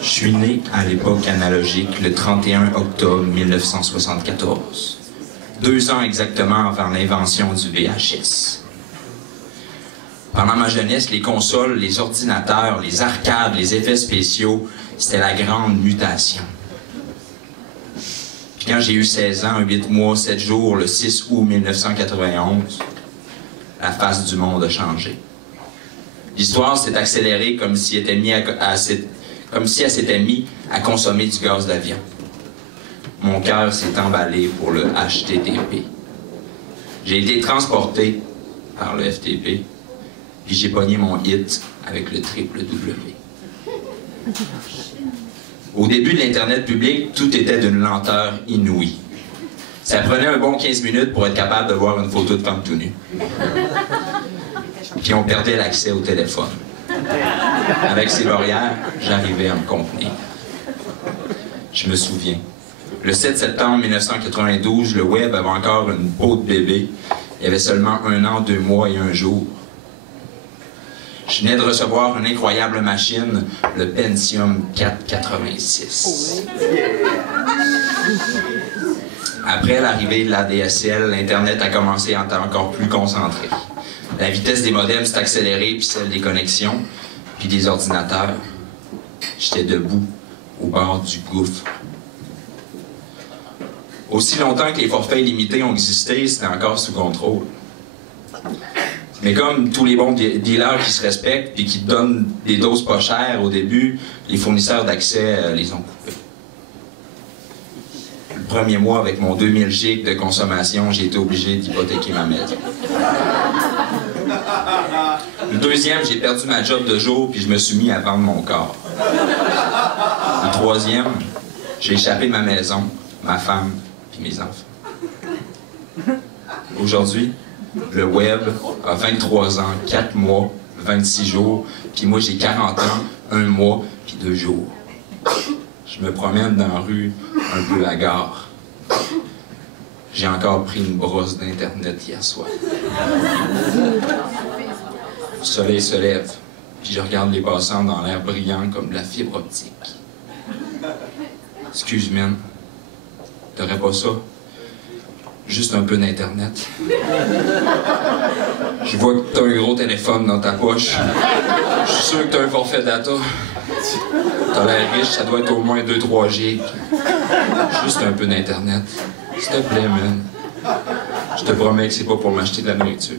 Je suis né à l'époque analogique, le 31 octobre 1974. 2 ans exactement avant l'invention du VHS. Pendant ma jeunesse, les consoles, les ordinateurs, les arcades, les effets spéciaux, c'était la grande mutation. Puis quand j'ai eu 16 ans, 8 mois, 7 jours, le 6 août 1991, la face du monde a changé. L'histoire s'est accélérée comme si elle s'était mise à consommer du gaz d'avion. Mon cœur s'est emballé pour le HTTP. J'ai été transporté par le FTP, puis j'ai pogné mon hit avec le www. Au début de l'Internet public, tout était d'une lenteur inouïe. Ça prenait un bon 15 minutes pour être capable de voir une photo de femme tout nue. Puis on perdait l'accès au téléphone. Avec ces barrières, j'arrivais à me contenir. Je me souviens. Le 7 septembre 1992, le web avait encore une peau de bébé. Il y avait seulement 1 an, 2 mois et 1 jour. Je venais de recevoir une incroyable machine, le Pentium 486. Après l'arrivée de la DSL, l'Internet a commencé à être encore plus concentré. La vitesse des modems s'est accélérée, puis celle des connexions, puis des ordinateurs. J'étais debout, au bord du gouffre. Aussi longtemps que les forfaits illimités ont existé, c'était encore sous contrôle. Mais comme tous les bons dealers qui se respectent et qui donnent des doses pas chères au début, les fournisseurs d'accès les ont coupés. Le premier mois, avec mon 2000 gigs de consommation, j'ai été obligé d'hypothéquer ma maison. Le deuxième, j'ai perdu ma job de jour puis je me suis mis à vendre mon corps. Le troisième, j'ai échappé de ma maison, ma femme puis mes enfants. Aujourd'hui, le web a 23 ans, 4 mois, 26 jours, puis moi j'ai 40 ans, 1 mois, puis 2 jours. Je me promène dans la rue, un peu hagard. J'ai encore pris une brosse d'Internet hier soir. Le soleil se lève, puis je regarde les passants dans l'air brillant comme de la fibre optique. Excuse, man, t'aurais pas ça? Juste un peu d'Internet. Je vois que t'as un gros téléphone dans ta poche. Je suis sûr que t'as un forfait data. T'as l'air riche, ça doit être au moins 2-3 gigs. Juste un peu d'Internet. S'il te plaît, man. Je te promets que c'est pas pour m'acheter de la nourriture.